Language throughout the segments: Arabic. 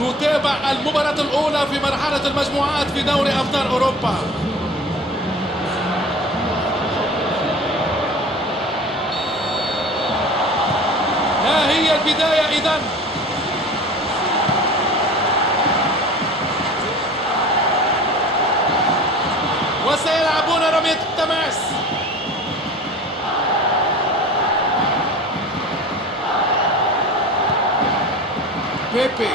نتابع المباراة الأولى في مرحلة المجموعات في دوري أبطال أوروبا. ها هي البداية إذن. وسيلعبون رمية التماس. بيبي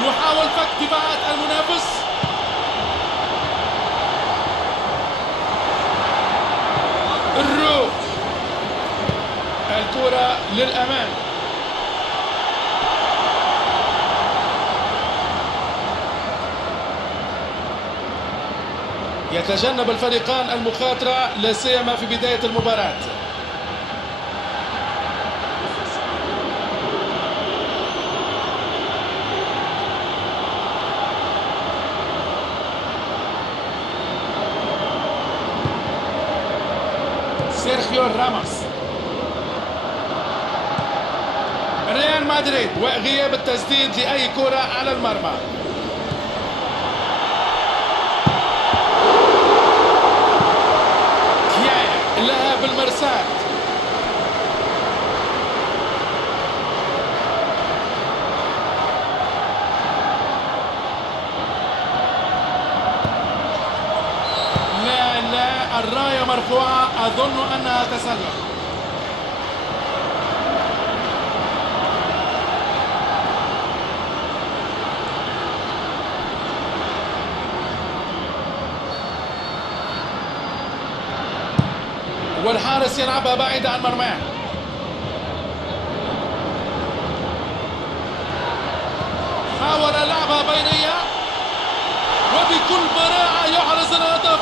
يحاول فك دفاعات المنافس. الرو الكرة للأمام. يتجنب الفريقان المخاطرة لا سيما في بداية المباراة. سيرخيو راموس. ريال مدريد وغياب التسديد لأي كرة على المرمى. لها بالمرساة. لا الراية مرفوعة، أظن أنها تسلل. والحارس يلعبها بعيدة عن مرماه. حاول لعبها بينية وبكل براعة يحرز الهدف.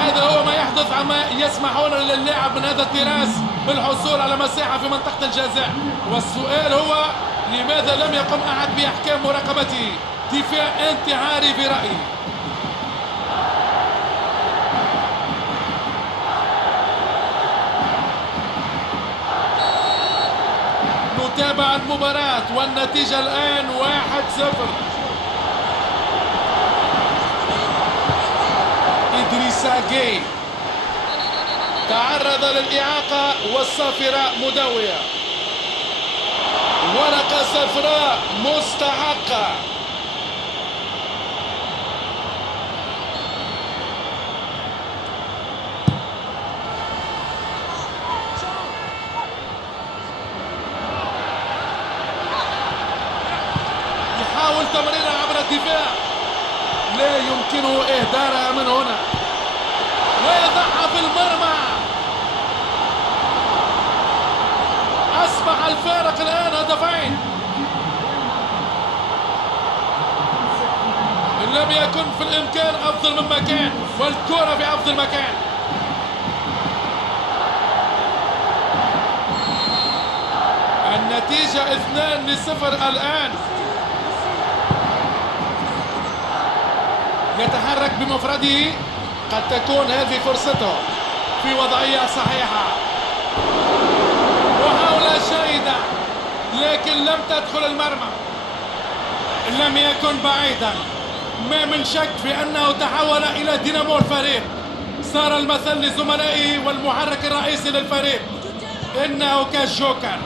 هذا هو ما يحدث عما يسمحون للاعب من هذا الطراز بالحصول على مساحة في منطقة الجزاء. والسؤال هو لماذا لم يقم أحد بإحكام مراقبته؟ دفاع انتحاري في رأيي. نتابع المباراة والنتيجة الآن 1-0. إدريسا جاي تعرض للإعاقة والصافرة مدوية. ورقة صفراء مستحقة. يحاول تمريرها عبر الدفاع، لا يمكنه إهدارها من هنا ويضعها في المرمى. أصبح الفارق الآن هدفين. إن لم يكن في الإمكان أفضل من مكان، والكرة في أفضل مكان. النتيجة 2-0 الآن. يتحرك بمفرده، قد تكون هذه فرصته في وضعية صحيحة. محاولة جيدة لكن لم تدخل المرمى. لم يكن بعيدا، ما من شك في أنه تحول إلى دينامو الفريق. صار المثل لزملائه والمحرك الرئيسي للفريق. إنه كالجوكر.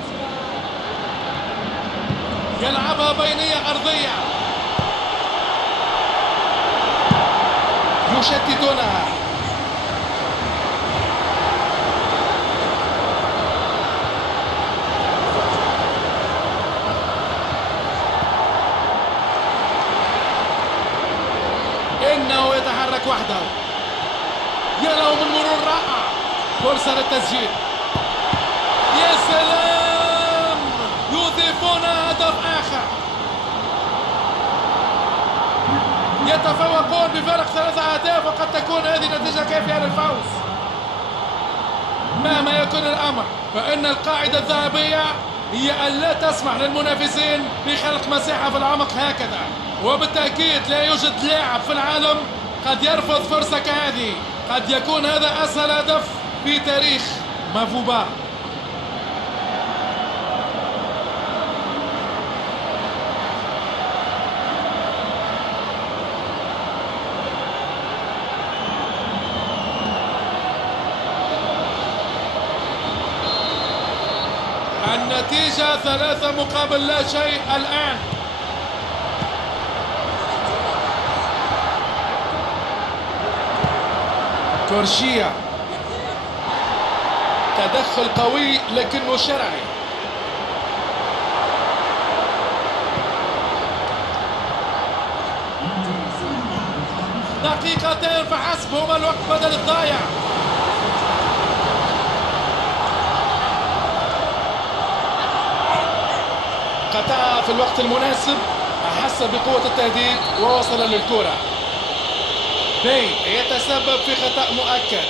يلعبها بينية أرضية، يشتتونها. إنه يتحرك وحده. يا له من مرور رائع. فرصة للتسجيل. يا سلام، يضيفون هدف آخر. يتفوقون بفارق 3 أهداف، وقد تكون هذه نتيجة كافية للفوز. مهما يكون الأمر فإن القاعدة الذهبية هي أن لا تسمح للمنافسين بخلق مساحة في العمق هكذا، وبالتأكيد لا يوجد لاعب في العالم قد يرفض فرصة كهذه. قد يكون هذا أسهل هدف في تاريخ مافوبا. النتيجة 3-1 الآن. كورشيا، تدخل قوي لكنه شرعي. دقيقتين فحسب هما الوقت بدل الضايع. قطعها في الوقت المناسب، أحس بقوة التهديد ووصل للكرة. بي يتسبب في خطأ مؤكد.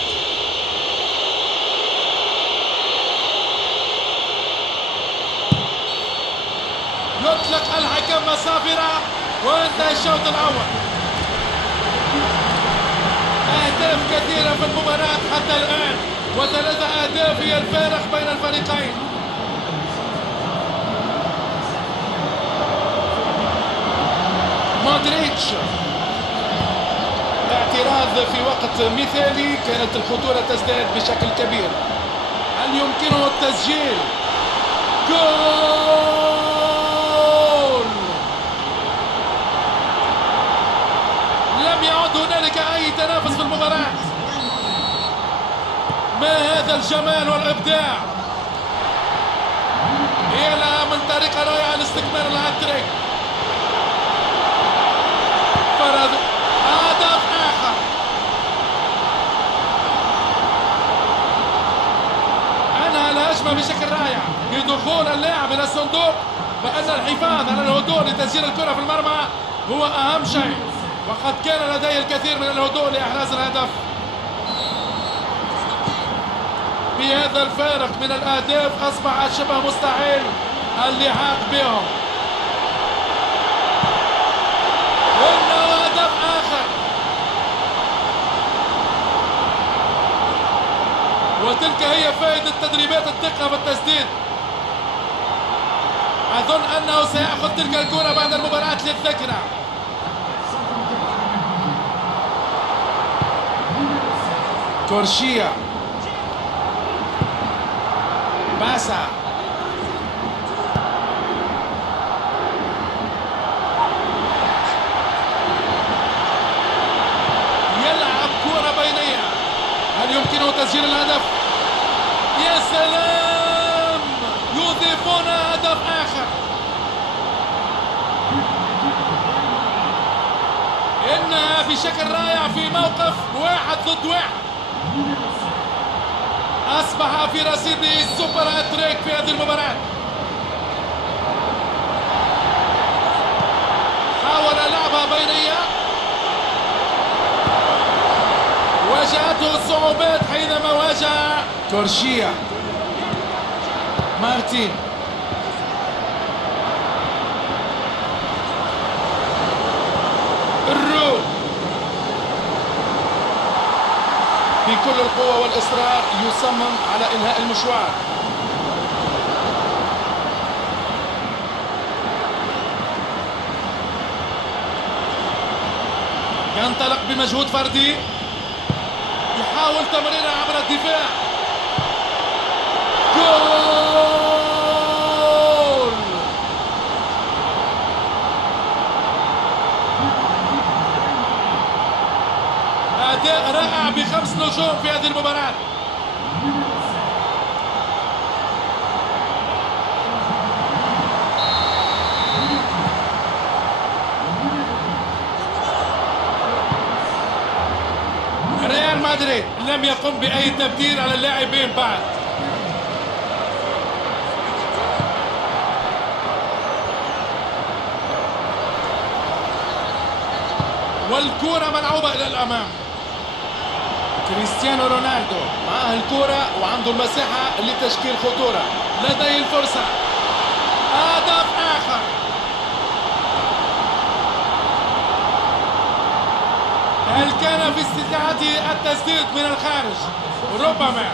يطلق الحكم مسافرة وانتهى الشوط الأول. أهداف كثيرة في المباراة حتى الآن، و3 أهداف هي الفارق بين الفريقين. مودريتش، اعتراض في وقت مثالي، كانت الخطورة تزداد بشكل كبير. هل يمكنه التسجيل؟ جول! لم يعد هنالك أي تنافس في المباراة. ما هذا الجمال والإبداع! إلى من طريقة رائعة لاستكمال الهاتريك. فرض هدف آخر. أنهى الهجمة بشكل رائع بدخول اللاعب إلى الصندوق، فأن الحفاظ على الهدوء لتسجيل الكرة في المرمى هو أهم شيء، وقد كان لديه الكثير من الهدوء لإحراز الهدف. بهذا الفارق من الأهداف أصبح شبه مستحيل اللحاق بهم. إنه هدف آخر، وتلك هي فائدة تدريبات الدقة في التسديد. أظن أنه سيأخذ تلك الكرة بعد المباراة للذكرى. كورشيا، باسا، يلعب كرة بينية. هل يمكنه تسجيل الهدف؟ يا سلام! يضيفون هدف آخر. إنها بشكل رائع في موقف 1 ضد 1. أصبح في رصيده السوبر هاتريك في هذه المباراة. حاول لعبها بينية، واجهته الصعوبات حينما واجه كورشيا. مارتين، الرو بكل القوة والإصرار يصمم على إنهاء المشوار. ينطلق بمجهود فردي، يحاول تمريرها عبر الدفاع. جول! أداء رائع ب5 نجوم في هذه المباراة. ريال مدريد لم يقم بأي تبديل على اللاعبين بعد. والكرة ملعوبة إلى الأمام. كريستيانو رونالدو معه الكرة وعنده المساحة لتشكيل خطورة. لديه الفرصة، هل كان في استطاعته التسديد من الخارج؟ ربما،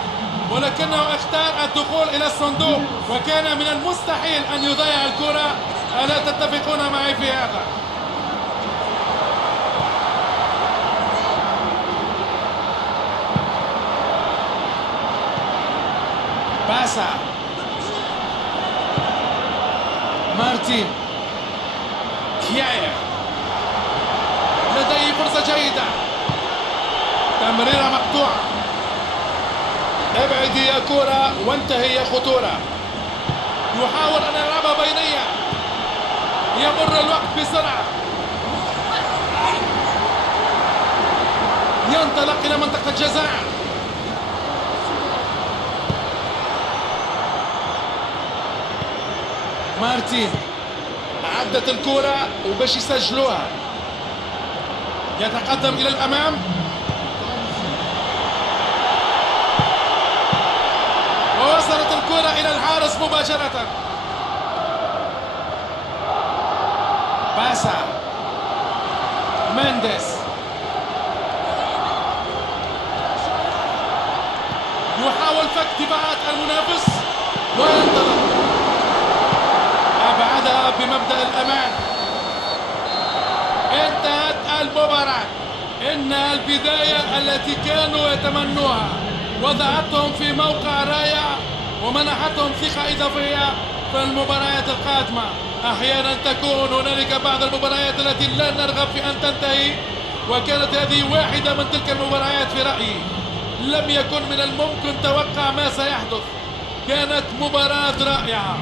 ولكنه اختار الدخول إلى الصندوق، وكان من المستحيل أن يضيع الكرة. ألا تتفقون معي في هذا؟ باسا، مارتين، كيايا، لديه فرصة جيدة، تمريرة مقطوعة. ابعدي يا كرة وانتهي يا خطورة. يحاول أن يلعبها بينية، يمر الوقت بسرعة، ينطلق إلى منطقة الجزاء. مارتين عدت الكرة وباش يسجلوها، يتقدم إلى الأمام، ووصلت الكرة إلى الحارس مباشرة. باسا، مينديز، يحاول فك دفاعات المنافس وينطلق، أبعدها بمبدأ الأمان. انتهت المباراة. إنها البداية التي كانوا يتمنوها، وضعتهم في موقع رائع ومنحتهم ثقة إضافية في المباريات القادمة. أحيانا تكون هنالك بعض المباريات التي لا نرغب في أن تنتهي، وكانت هذه واحدة من تلك المباريات في رأيي. لم يكن من الممكن توقع ما سيحدث، كانت مباراة رائعة.